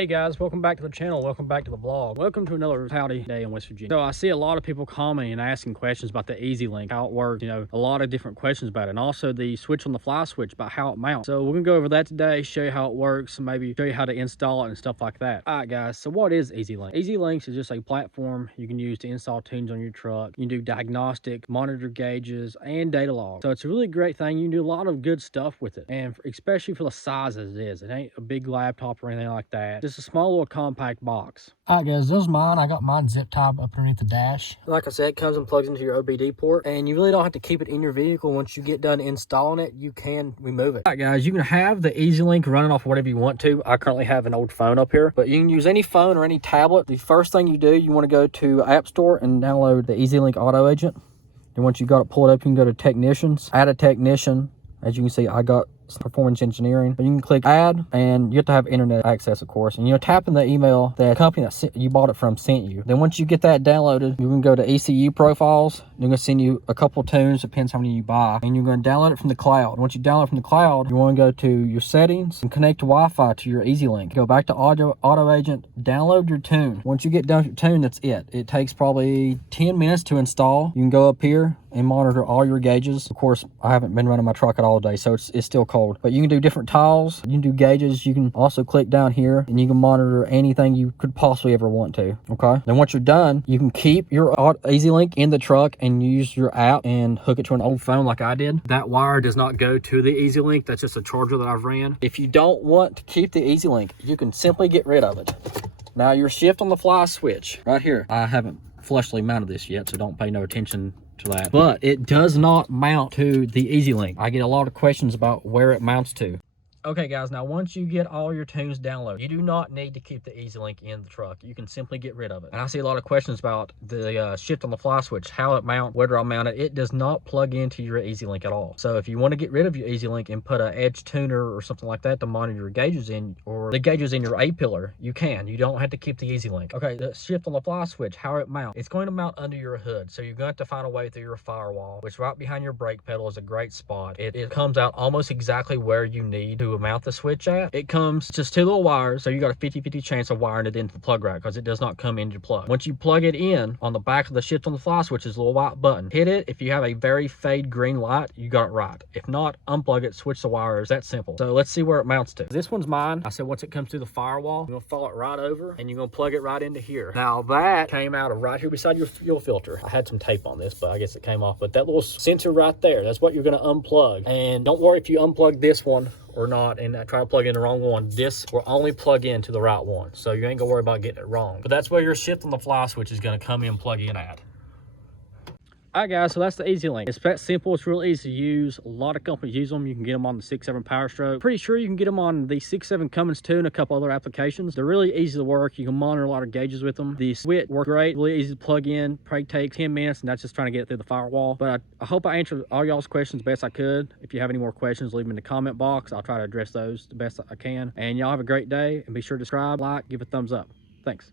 Hey guys, welcome back to the channel. Welcome back to the vlog. Welcome to another howdy day in West Virginia. So I see a lot of people commenting and asking questions about the Ezlynk, how it works, a lot of different questions about it, and also the switch on the fly switch about how it mounts. So we're gonna go over that today, show you how it works, and maybe show you how to install it and stuff like that. All right guys, so what is Ezlynk? Ezlynk is just a platform you can use to install tunes on your truck. You can do diagnostic, monitor gauges, and data log. So it's a really great thing. You can do a lot of good stuff with it, and especially for the size as it is. It ain't a big laptop or anything like that. Just a small little compact box. All right guys, this is mine. I got mine zip tied up underneath the dash. Like I said, it comes and plugs into your OBD port, and you really don't have to keep it in your vehicle. Once you get done installing it, you can remove it. All right guys, you can have the Ezlynk running off whatever you want to. I currently have an old phone up here, but you can use any phone or any tablet. The first thing you do, you want to go to App Store and download the Ezlynk Auto Agent. And once you got it pulled up, you can go to Technicians, add a technician. As you can see, I got performance engineering, but you can click add, and you have to have internet access, of course, and tap in the email that the company that you bought it from sent you. Then once you get that downloaded, you can go to ECU profiles. They're going to send you a couple tunes, depends how many you buy, and you're going to download it from the cloud. Once you download from the cloud, you want to go to your settings and connect to Wi-Fi to your Ezlynk. Go back to auto agent, download your tune. Once you get done with your tune, that's it. It takes probably 10 minutes to install. You can go up here and monitor all your gauges. Of course, I haven't been running my truck at all day, so it's still cold, but you can do different tiles, you can do gauges. You can also click down here and you can monitor anything you could possibly ever want to. Okay, then once you're done, you can keep your Ezlynk in the truck and use your app and hook it to an old phone like I did. That wire does not go to the Ezlynk. That's just a charger that I've ran. If you don't want to keep the Ezlynk, you can simply get rid of it. Now your shift on the fly switch right here, I haven't flushly mounted this yet, so don't pay no attention to that, but it does not mount to the Ezlynk. I get a lot of questions about where it mounts to. Okay guys, now once you get all your tunes downloaded, you do not need to keep the Ezlynk in the truck. You can simply get rid of it. And I see a lot of questions about the shift on the fly switch, how it mounts, whether I mount it. It does not plug into your Ezlynk at all. So if you want to get rid of your Ezlynk and put an edge tuner or something like that to monitor your gauges in, or the gauges in your A-pillar, you can. You don't have to keep the Ezlynk. Okay, the shift on the fly switch, how it mounts. It's going to mount under your hood. So you're going to have to find a way through your firewall, which right behind your brake pedal is a great spot. It comes out almost exactly where you need to mount the switch at. It comes just two little wires, so you got a 50-50 chance of wiring it into the plug rack because it does not come into your plug. Once you plug it in, on the back of the shift on the fly switch is a little white button. Hit it. If you have a very fade green light, you got it right. If not, unplug it, switch the wires. That simple. So let's see where it mounts to. This one's mine. I said once it comes through the firewall, you're gonna follow it right over and you're gonna plug it right into here. Now that came out of right here beside your fuel filter. I had some tape on this, but I guess it came off. But that little sensor right there, that's what you're gonna unplug. And don't worry if you unplug this one or not and try to plug in the wrong one. This will only plug into the right one, so you ain't gonna worry about getting it wrong. But that's where your shift on the fly switch is gonna come in, plug in at. All right guys, so that's the Ezlynk. It's that simple. It's real easy to use. A lot of companies use them. You can get them on the 6.7 Power Stroke. Pretty sure you can get them on the 6.7 Cummins too and a couple other applications. They're really easy to work. You can monitor a lot of gauges with them. The switch works great. Really easy to plug in. Probably take 10 minutes, and that's just trying to get it through the firewall. But I hope I answered all y'all's questions the best I could. If you have any more questions, leave them in the comment box. I'll try to address those the best I can. And y'all have a great day, and be sure to subscribe, like, give a thumbs up. Thanks.